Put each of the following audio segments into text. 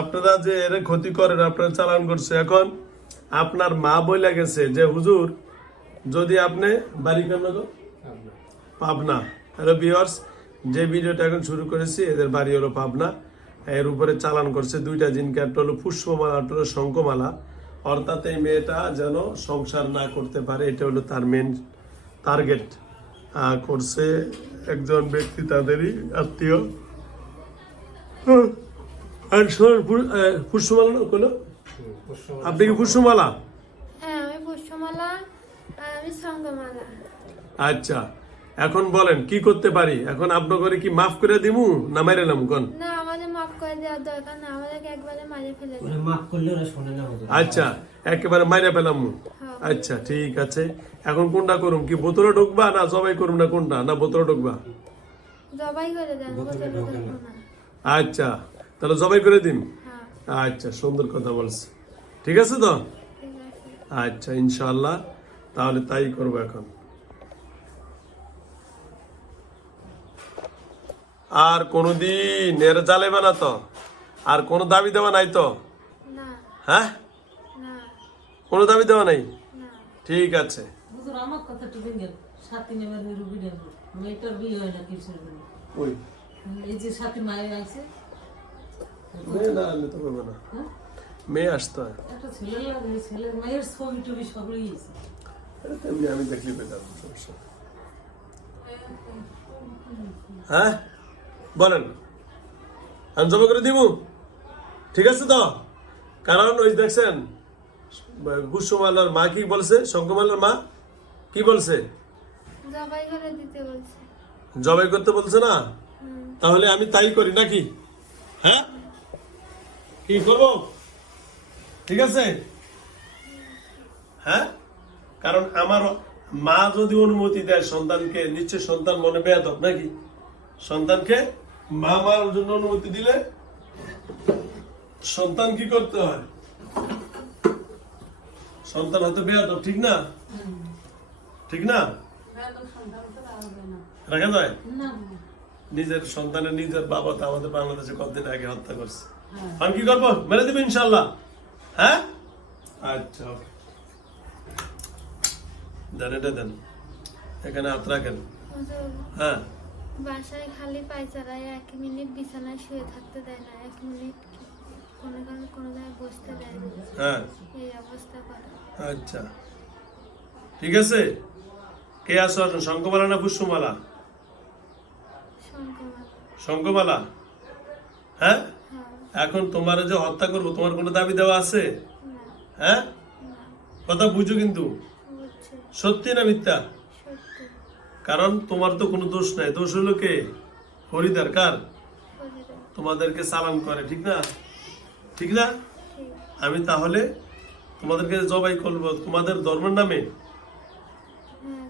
আপনারা যে এর ক্ষতি করেন আপনারা চালান করছে। এখন আপনার মা বইলা গেছে যে হুজুর যদি আপনি বাড়ি কেন? পাবনা। হ্যালো বিয়ার্স যে ভিডিওটা এখন শুরু করেছি এদের বাড়ি হলো পাবনা। এর উপরে চালান করছে দুইটা জিনকে একটা হলো পুষ্পমালা একটা হলো শঙ্কমালা অর্থাৎ এই মেয়েটা যেন সংসার না করতে পারে এটা হলো তার মেন টার্গেট করছে একজন ব্যক্তি তাদেরই আত্মীয়। আর পুষ্পমালা না আপনি কি পুষ্পমালা হ্যাঁ আমি পুষ্পমালা আমি সঙ্গমালা। আচ্ছা এখন বলেন কি করতে পারি? এখন আপনার করে কি মাফ করে দিমু না মাইরে নাম কোন? না আমাদের মাফ করে দেওয়ার দরকার না আমাদেরকে একবারে মারিয়ে ফেলে মানে মাফ করলে ওরা শোনে না আচ্ছা একেবারে মাইরে পেলাম হ্যাঁ। আচ্ছা ঠিক আছে। এখন কোনটা করুম? কি বোতলে ঢুকবা না জবাই করুম না কোনটা? না বোতলে ঢুকবা? জবাই করে দেন বোতলে ঢোকাবো আচ্ছা। তাহলে জবাই করে দিন। হ্যাঁ। আচ্ছা সুন্দর কথা বলছে। ঠিক আছে তো? আচ্ছা ইনশাল্লাহ তাহলে তাই করব এখন। আর কোনোদিন এর জ্বালেবে না তো? আর কোনো দাবি দেওয়া নাই তো? হ্যাঁ? না। কোনো দাবি দেওয়া নাই? ঠিক আছে। ওই। এই যে সাথী মায়ের আইছে মেয়ে না আনলে তো পারবে না। হ্যাঁ মেয়ে আসতে হয়। একটা ছেলে লাগে ছেলের মায়ের ছবি টবি সবই তেমনি আমি দেখলি পেতাম সমস্যা হ্যাঁ? বলেন। আমি জমা করে দিব ঠিক আছে তো? কারণ ওই দেখছেন পুষ্পমালার মা কি বলছে? শঙ্কমালার মা? কি বলছে? জবাই করে দিতে বলছে। জবাই করতে বলছে না? তাহলে আমি তাই করি নাকি? হ্যাঁ? কি করব? ঠিক আছে? হ্যাঁ? কারণ আমার মা যদি অনুমতি দেয় সন্তানকে নিশ্চয় সন্তান মনে বেয়াদব নাকি? সন্তানকে মা মার জন্য অনুমতি দিলে সন্তান কি করতে হয়? সন্তান হয়তো বেয়াদব ঠিক না? ঠিক না? রাখা যায়? নিজের সন্তানের নিজের বাবা তো আমাদের বাংলাদেশে কতদিন আগে হত্যা করছে। আমি কি করব? মেরে দেবো ইনশাল্লাহ হ্যাঁ? আচ্ছা ওকে। দেন এটা দেন। এখানে হাত রাখেন। হ্যাঁ। বাসায় খালি পায়চারায় এক মিনিট বিছানায় শুয়ে থাকতে দেয় না। এক মিনিট কোনো কারণে কোনো জায়গায় বসতে দেয় না। হ্যাঁ। এই অবস্থা করে। আচ্ছা। ঠিক আছে? কে আসো আসো শঙ্কমালা না পুষ্পমালা? শঙ্কমালা শঙ্কমালা হ্যাঁ হ্যাঁ? এখন তোমার যে হত্যা করব তোমার কোনো দাবি দেওয়া আছে? হ্যাঁ? কথা বুঝো কিন্তু। সত্যি না মিথ্যা? কারণ তোমার তো কোনো দোষ নাই। দোষ হলো কে? হরিদার কার? তোমাদেরকে সালাম করে ঠিক না? ঠিক না? আমি তাহলে তোমাদেরকে জবাই করব। তোমাদের ধর্মের নামে? হ্যাঁ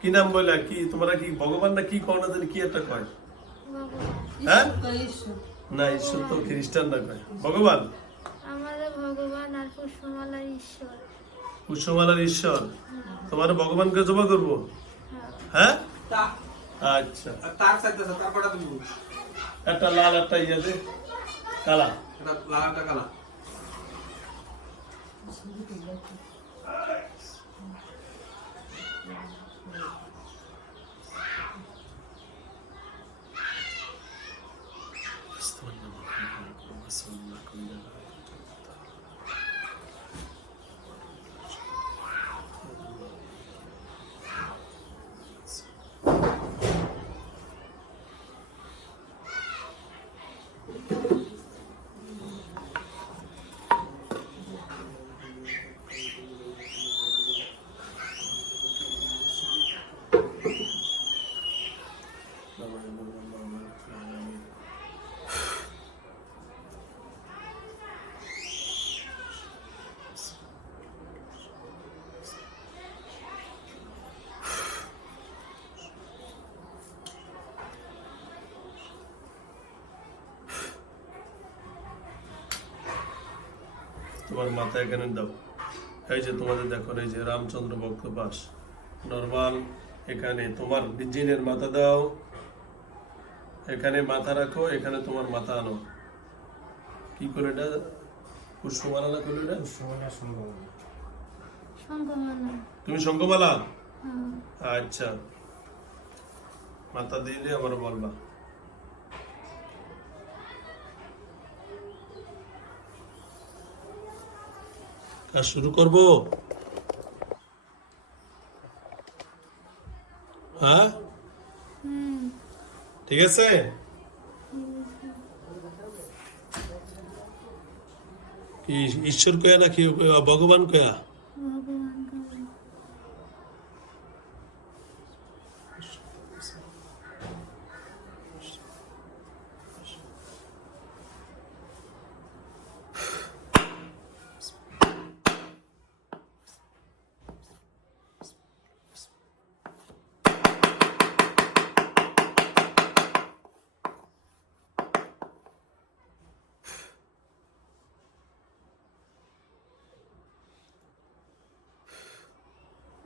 কি নাম বলে কি তোমরা কি ভগবান না কি কও না কি একটা কয়? হ্যাঁ? কয় না ঈশ্বর তো খ্রিস্টান না কয়? ভগবান? আমাদের ভগবান আর পুষ্পমালার ঈশ্বর। পুষ্যমালার ঈশ্বর? তোমার ভগবানকে জমা করব? হ্যাঁ? হ্যাঁ আচ্ছা। তার সাথে একটা লাল একটা ইয়ে দে। কালা। এটা লাগাটা কালা। তোমার মাথা এখানে দাও। এই যে তোমাদের দেখো এই যে রামচন্দ্র ভক্ত পাস নর্মাল এখানে তোমার জিনের মাথা দাও। এখানে মাথা রাখো এখানে তোমার মাথা আনো। কি করে এটা? পুষ্পমালা না করলে এটা তুমি শঙ্কমালা হ্যাঁ। আচ্ছা। মাথা দিলে আমার বলবা। কাজ শুরু করব। হ্যাঁ? ঠিক আছে? ঈশ্বর কয়া নাকি ভগবান কয়া ভগবান করে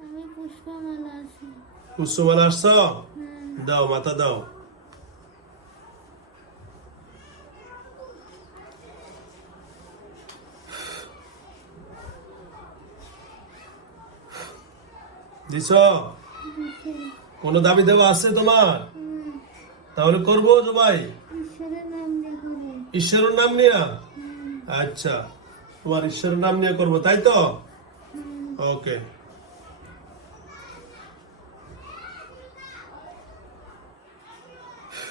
আমি পুষ্পমালা আছি পুষ্পমালা আসছ দাও মাথা দাও দিছ? কোন দাবি দেওয়া আছে তোমার? তাহলে করব জবাই। ঈশ্বরের নাম নিয়ে? আচ্ছা তোমার ঈশ্বরের নাম নিয়ে করব তাই তো? ওকে।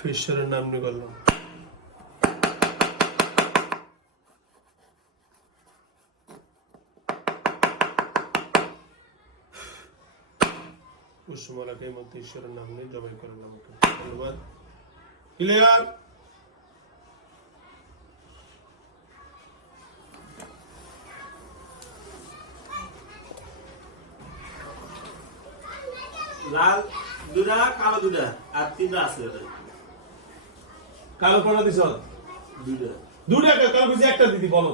ঈশ্বরের নাম নিয়ে করলাম পুষ্পমালাকে এই মধ্যে ঈশ্বরের নাম নিয়ে জবাই করলাম ধন্যবাদ। ক্লিয়ার? লাল দুটা, কালো দুটা, আর তিনটা আছে কালো পড়া দিছ? দুইটা। দুটা কা- কালো বুঝি একটা দিদি বলো।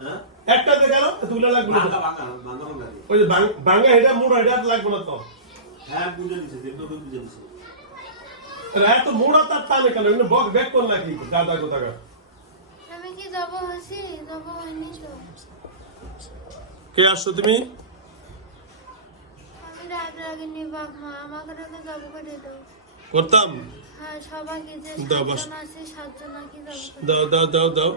হ্যাঁ? একটা দে গেল এতগুলো লাগবে না বাঁকা। বাঁকা বাঁকা বাঁকা। ওই যে বাঙ্গা এটা মোড়া এটা লাগবে না তো। হ্যাঁ বুঝে দিছে দেখতে তো বুঝে দিছে। তাহলে এত মোড়া তার টানে কেন? এমনি বক ব্যাক কর নাকি দাদা কোথাকা আমি কি যাব হয়েছি? যাব হয়নি তো। কে আসছো তুমি? আমি রাগ রাগিনি বাপ মা আমাকে রেখে যাব করে দাও করতাম। হ্যাঁ দাও, বাস। করে দাও। দাও দাও দাও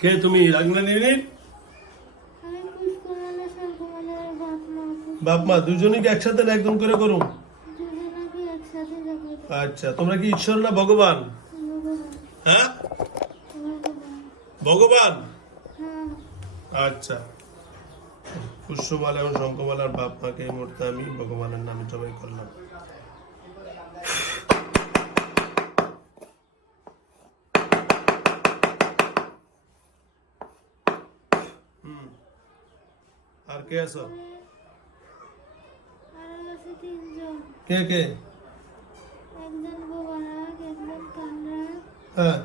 কে তুমি রাগনা শঙ্কমালার বাপ মা দুজনই কি একসাথে না একদম করে যাব। আচ্ছা তোমরা কি ঈশ্বর না ভগবান। হ্যাঁ? ভগবান। ভগবান? হ্যাঁ। আচ্ছা। পুষ্পমালা এবং শঙ্কমালার বাপ মাকে এই মুহূর্তে আমি ভগবানের নামে জবাই করলাম। হুম। আর কে আছো? কে কে? একজন হ্যাঁ।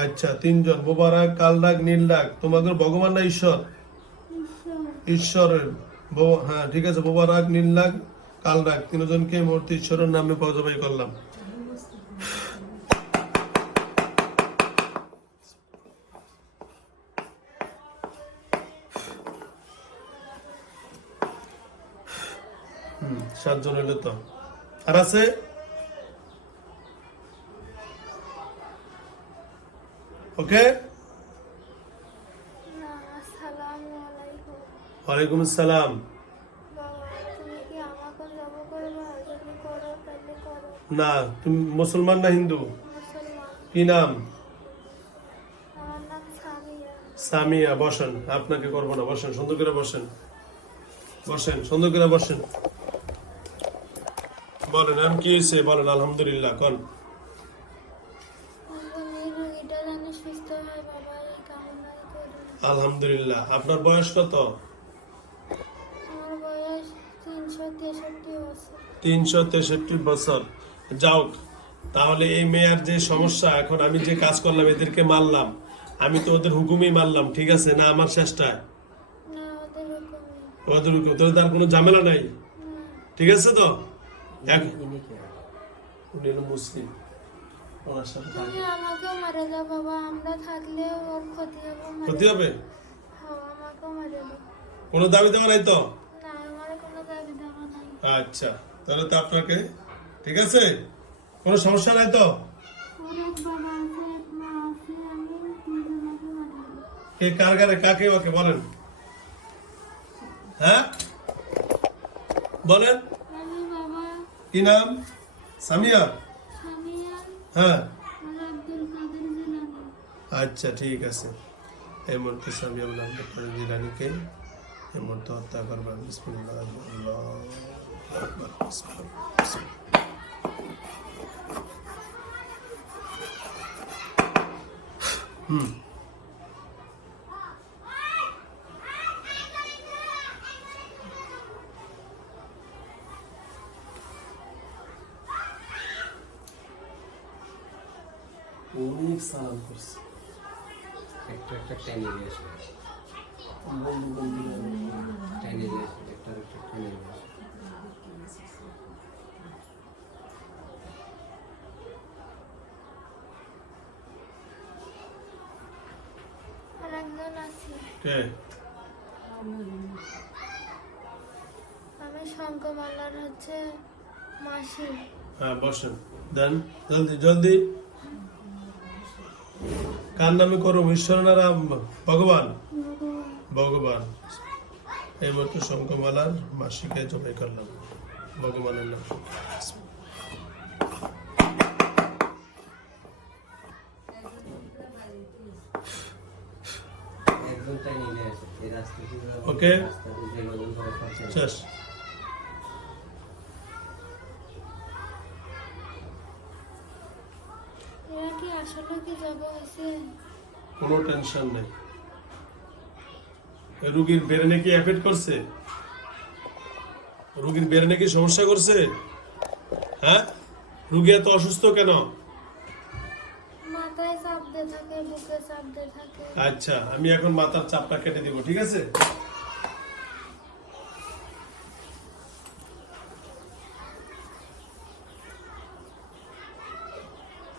আচ্ছা তিনজন। বোবারাক কালডাক নীলডাক তোমাদের ভগবান না ঈশ্বর? ঈশ্বর। ঈশ্বরের। হ্যাঁ ঠিক আছে বোবারাক নীলডাক কালডাক তিনজনকে এই মুহূর্তে ঈশ্বরের নামে জবাই করলাম। সাতজন হইল তো। আর আছে? ওকে? ওয়ালাইকুম আসসালাম না তুমি মুসলমান না হিন্দু? কি নাম সামিয়া। সামিয়া বসেন। আপনাকে করব না বসেন সুন্দর করে বসেন। বসেন সুন্দর করে বসেন। বলেন আমি কি হয়েছে? বলেন আলহামদুলিল্লাহ কন। আলহামদুলিল্লাহ। আপনার বয়স কত? তিনশো তেষট্টি বছর। যাও তাহলে এই মেয়ের যে সমস্যা এখন আমি যে কাজ করলাম এদেরকে মারলাম। আমি তো ওদের হুকুমই মারলাম ঠিক আছে? না আমার চেষ্টায়? ওদের ওদের হুকুম তোদের তার কোনো ঝামেলা নাই? ঠিক আছে তো? উনি মুসলিম। ওনার সাথে তুমি আমাকেও মারে দাও বাবা আমরা থাকলে ওর ক্ষতি হবে ক্ষতি হবে? হ্যাঁ আমাকেও মারে দাও। কোনো দাবি দেওয়া নাই তো? না আমার কোনো দাবি দেওয়া নাই। আচ্ছা তাহলে তো আপনাকে ঠিক আছে? কোনো সমস্যা নাই তো? কে কার গানে কাকে ওকে বলেন? হ্যাঁ? বলেন। কি নাম? সামিয়া? হ্যাঁ। আর আব্দুল কাদের জিলানি আচ্ছা ঠিক আছে। এই মুহূর্তে সামিয়া বললাম ডক্টর জিলানিকে এই মুহূর্তে হত্যা করবেন। বিসমিল্লাহ আল্লাহু আকবার। হুম। সালাম করছে একটা একটা টেনে নিয়ে আসবে বন্ধু বন্ধু টেনে নিয়ে আসবে একটা একটা টেনে নিয়ে আসবে আর একজন আছে। কে? আমি শঙ্কমালার হচ্ছে মাসি। হ্যাঁ বসেন। দেন জলদি জলদি। কার নামে করুম ঈশ্বর না রাম? ভগবান। ভগবান। এই মতো শঙ্কমালার মাসিকে জবাই করলাম। ভগবানের নাম একজন টেনে নিয়ে আসবে এই রাস্তা দিয়ে Okay. রাস্তা দিয়ে যে কজন করে খরচা শেষ যাব কোনো টেনশন নেই। এ রুগীর ব্রেনে কি এফেক্ট করছে? রুগীর ব্রেনে কি সমস্যা করছে? হ্যাঁ? রুগী এত অসুস্থ কেন? মাথায় চাপ দিয়ে থাকে বুকে চাপ দিয়ে থাকে। আচ্ছা আমি এখন মাথার চাপটা কেটে দিব ঠিক আছে?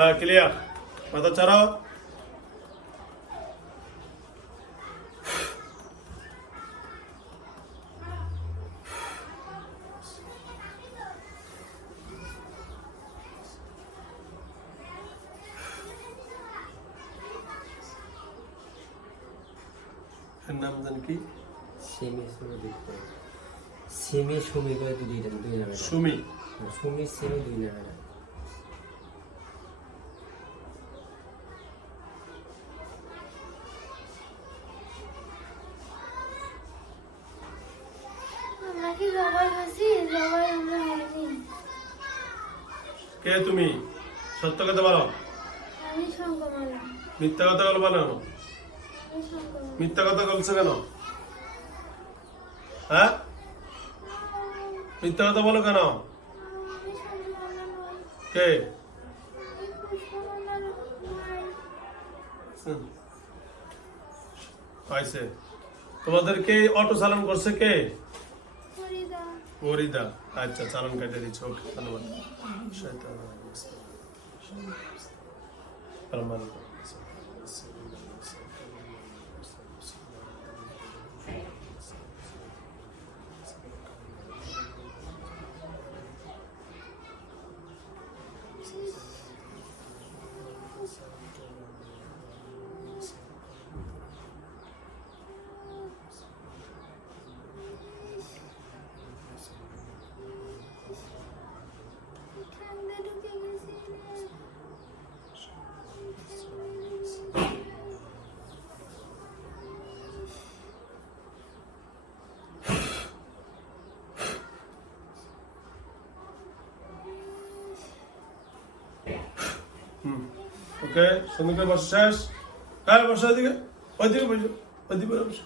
হ্যাঁ ক্লিয়ার মাথা এর নাম জান কি? সেমি সুমি দেখতে সেমি সুমি করে দুই নামে। সুমি। সুমি সেমি দুই নামে আমরা কি জবাই হয়েছি জবাই আমরা হয়নি কে তুমি? সত্য কথা বলো। মিথ্যা কথা বলব না মিথ্যা কথা বলছো কেন? হ্যাঁ? মিথ্যা কথা বলো কেন? কে। পাইছে। তোমাদেরকে অটো চালান করছে কে? ফরিদা। মরিদা আচ্ছা চালান কাটে দিচ্ছে ওকে ধন্যবাদ শয়তান ওকে সুন্দর করে বসো শেষ হ্যাঁ বসো ওইদিকে ওইদিকে বসো ওইদিকে বসো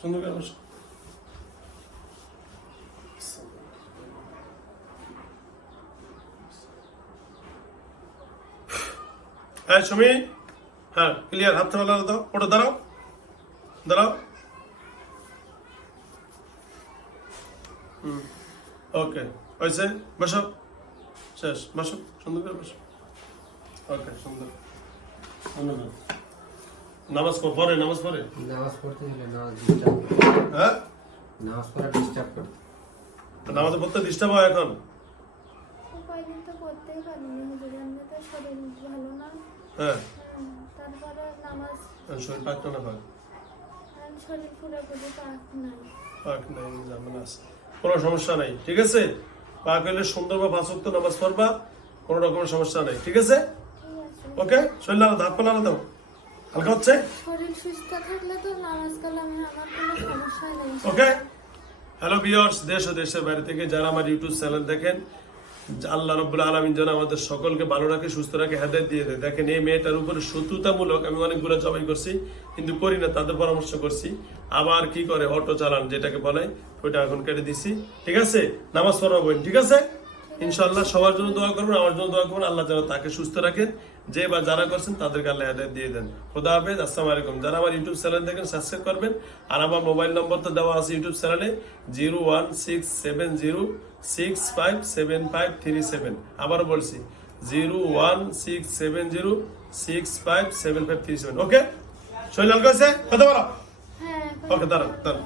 সুন্দর করে বসো হ্যাঁ সুমি হ্যাঁ ক্লিয়ার হাত থেকে দাও ওটা দাঁড়াও দাঁড়াও হুম ওকে হয়েছে বসো শেষ। বসো সুন্দর করে বসো। ওকে সুন্দর। করে। নামাজ পড়ে নামাজ পড়ে? নামাজ পড়তে নামাজ ডিস্টার্ব হ্যাঁ? নামাজ পড়া ডিস্টার্ব করে। নামাজ পড়তে ডিস্টার্ব হয় এখন? কয়েকদিন তো করতেই পারিনি হুজুর এমনি তো শরীর ভালো না। হ্যাঁ। তারপরে নামাজ শরীর পাক না পাক শরীর পুরোপুরি পাক নাই। পাক নাই ঝামেলা আছে কোনো সমস্যা নাই ঠিক আছে? পাক হলে সুন্দর বা বাসক্ত নামাজ পড়বা কোনো রকমের সমস্যা নেই ঠিক আছে? ওকে শরীর আলাদা হাত পালা দাও হালকা হচ্ছে? শরীর সুস্থ থাকলে তো নামাজ কালামে আমার কোনো সমস্যা নেই। ওকে? হ্যালো বিয়ার্স দেশ ও দেশের বাইরে থেকে যারা আমার ইউটিউব চ্যানেল দেখেন আল্লাহ রব্বুল আলমিন যেন আমাদের সকলকে ভালো রাখে, সুস্থ রাখে, হেদায়ত দিয়ে দেয়। দেখেন, এই মেয়েটার উপরে শত্রুতামূলক আমি অনেকগুলো জবাই করছি, কিন্তু করি না, তাদের পরামর্শ করছি। আবার কি করে? অটো চালান, যেটাকে বলে, ওইটা এখন কেটে দিছি। ঠিক আছে? নামাজ পড়াবেন ঠিক আছে? ইনশাল্লাহ সবার জন্য দোয়া করবেন আমার জন্য দোয়া করবেন। আল্লাহ যেন তাকে সুস্থ রাখেন। যে বা যারা করছেন তাদেরকে আল্লাহ হেদায়ত দিয়ে দেন। খোদা হাফেজ আসসালামু আলাইকুম। যারা আমার ইউটিউব চ্যানেল দেখেন সাবস্ক্রাইব করবেন। আর আমার মোবাইল নম্বর তো দেওয়া আছে ইউটিউব চ্যানেলে zero one six seven zero six five seven five three seven. আবার বলছি zero one six seven zero six five seven five three seven. Okay? শৈলাল কাছে কথা বলো। হ্যাঁ ওকে দাঁড়ান দাঁড়ান।